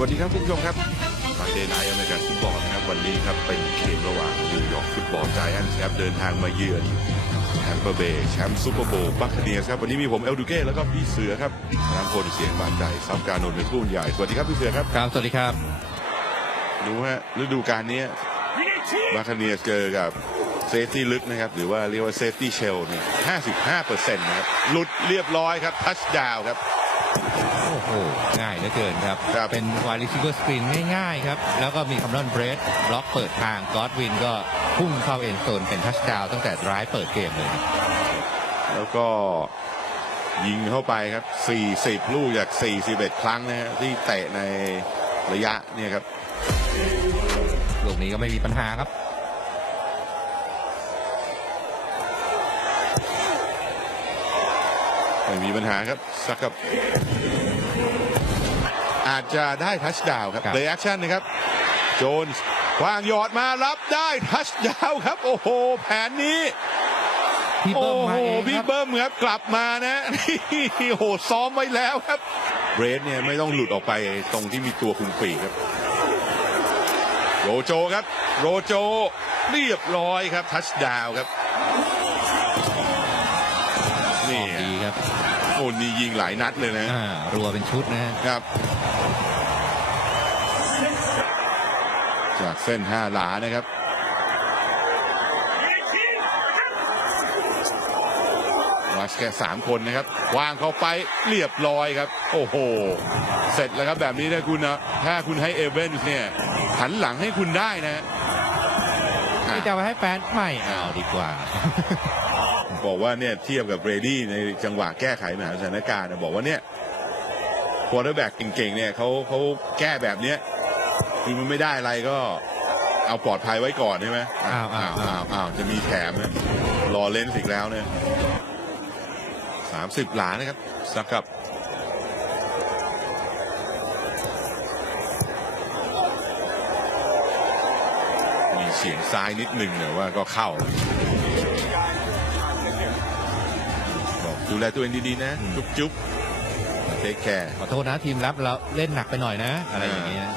สวัสดีครับคุณผู้ชมครับมาเดนไนอเมริกันฟุตบอลนะครับวันนี้ครับเป็นเกมระหว่างนิวยอร์กฟุตบอลไจแอนท์ครับเดินทางมาเยือนแฮมเปอร์เบย์แชมป์ซูเปอร์โบว์บัคเนียสครับวันนี้มีผมเอลดูเก้แล้วก็พี่เสือครับน้ำพลเสียงบานใจซับการนนท์เป็นผู้บรรยายสวัสดีครับพี่เสือครับครับสวัสดีครับดูฮะฤดูกาลนี้บัคเนียสเจอกับเซฟตี้ลึกนะครับหรือว่าเรียกว่าเซฟตี้เชลเนี่ย55เปอร์เซ็นต์นะครับหลุดเรียบร้อยครับทัชดาวครับโอ้โหง่ายเห ลือเกินครับ ครับ เป็นว i ย e ิ e เ e อร์สกรีนง่าย ๆ ครับ แล้วก็มีคำนอนเบรดบล็อกเปิดทางกอดวินก็พุ่งเข้าเอ็นโซนเป็นทัชดาวตั้งแต่ร้ายเปิดเกมเลยครับแล้วก็ยิงเข้าไปครับ 40 ลูกจาก 41 ครั้งนะฮะที่เตะในระยะเนี่ยครับ ลูกนี้ก็ไม่มีปัญหาครับ ไม่มีปัญหาครับ สักกับ อาจจะได้ทัชดาวครับครับ เลยแอคชั่นนะครับ โจนส์วางหยอดมารับได้ทัชดาวครับ โอ้โห แผนนี้ พี่โอ้เบิ้มโหมาเองพี่ครับ เบิ้มครับกลับมานะโอ้โหซ้อมไว้แล้วครับเบรดเนี่ยไม่ต้องหลุดออกไปตรงที่มีตัวคุมปีกครับ โรโจครับ โรโจเรียบร้อยครับ ทัชดาวครับ นี่ ดีครับ โอ้นี่ยิงหลายนัดเลยนะอ่ารัวเป็นชุดนะฮะครับ จากเส้นห้าหลานะครับวัชแค่สามคนนะครับวางเข้าไปเรียบร้อยครับ โอ้โห เสร็จแล้วครับแบบนี้ถ้าคุณนะถ้าคุณให้เอเวนส์เนี่ยหันหลังให้คุณได้นะไม่จะเอาไปให้แฟนไม่เอาดีกว่า บอกว่าเนี่ยเทียบกับเบรดี้ในจังหวะแก้ไขปัญหาสถานการณ์นะบอกว่าเนี่ยควอเตอร์แบ็กเก่งๆเนี่ยเขาเขาแก้แบบเนี้ยคือมันไม่ได้อะไรก็เอาปลอดภัยไว้ก่อนใช่ไหมอ้าวอ้าวอ้าวอ้าวอ้าวจะมีแถมนะรอเล่นสิกแล้วเนี่ยสามสิบหลานะครับสักกับมีเสียงซ้ายนิดหนึ่งเนี่ยว่าก็เข้า ดูแลตัวเองดีๆนะ จุ๊บจุ๊บเทคแคร์ขอโทษนะทีมรับเราเล่นหนักไปหน่อยนะ อะไรอย่างเงี้ย